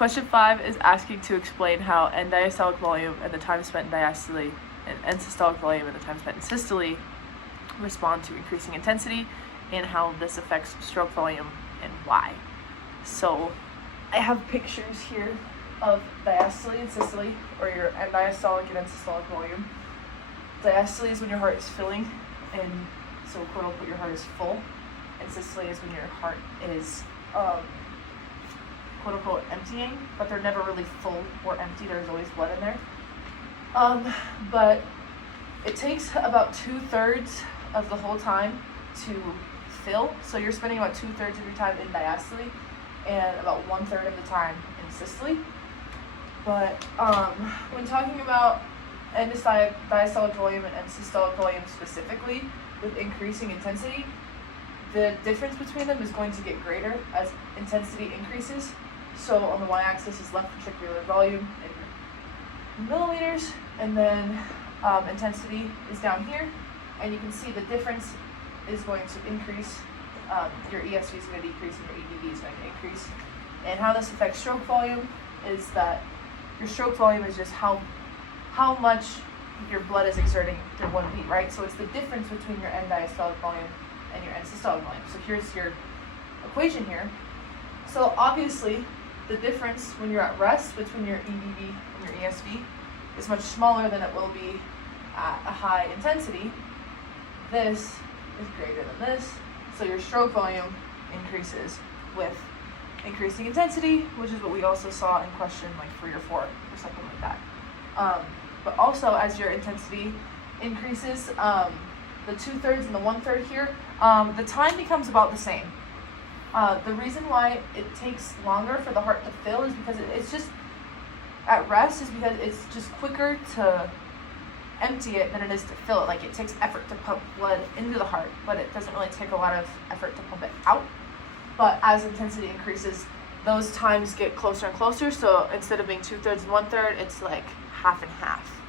Question 5 is asking to explain how end-diastolic volume and the time spent in diastole and end-systolic volume and the time spent in systole respond to increasing intensity, and how this affects stroke volume and why. So I have pictures here of diastole and systole, or your end-diastolic and end-systolic volume. Diastole is when your heart is filling, and so quote unquote your heart is full, and systole is when your heart is quote unquote emptying, but they're never really full or empty. There's always blood in there. But it takes about 2/3 of the whole time to fill. So you're spending about 2/3 of your time in diastole and about 1/3 of the time in systole. But when talking about end-diastolic volume and end-systolic volume specifically, with increasing intensity, the difference between them is going to get greater as intensity increases. So on the y-axis is left ventricular volume in milliliters, and then intensity is down here, and you can see the difference is going to increase. Your ESV is going to decrease and your EDV is going to increase. And how this affects stroke volume is that your stroke volume is just how much your blood is exerting through one beat, right? So it's the difference between your end-diastolic volume and your end-systolic volume. So here's your equation here. So obviously, the difference when you're at rest between your EDV and your ESV is much smaller than it will be at a high intensity. This is greater than this, so your stroke volume increases with increasing intensity, which is what we also saw in question like 3 or 4 or something like that. But also as your intensity increases, the 2/3 and the 1/3 here, the time becomes about the same. The reason why it takes longer for the heart to fill is because it's just at rest, is because it's just quicker to empty it than it is to fill it. Like, it takes effort to pump blood into the heart, but it doesn't really take a lot of effort to pump it out. But as intensity increases, those times get closer and closer. So instead of being 2/3 and 1/3, it's like half and half.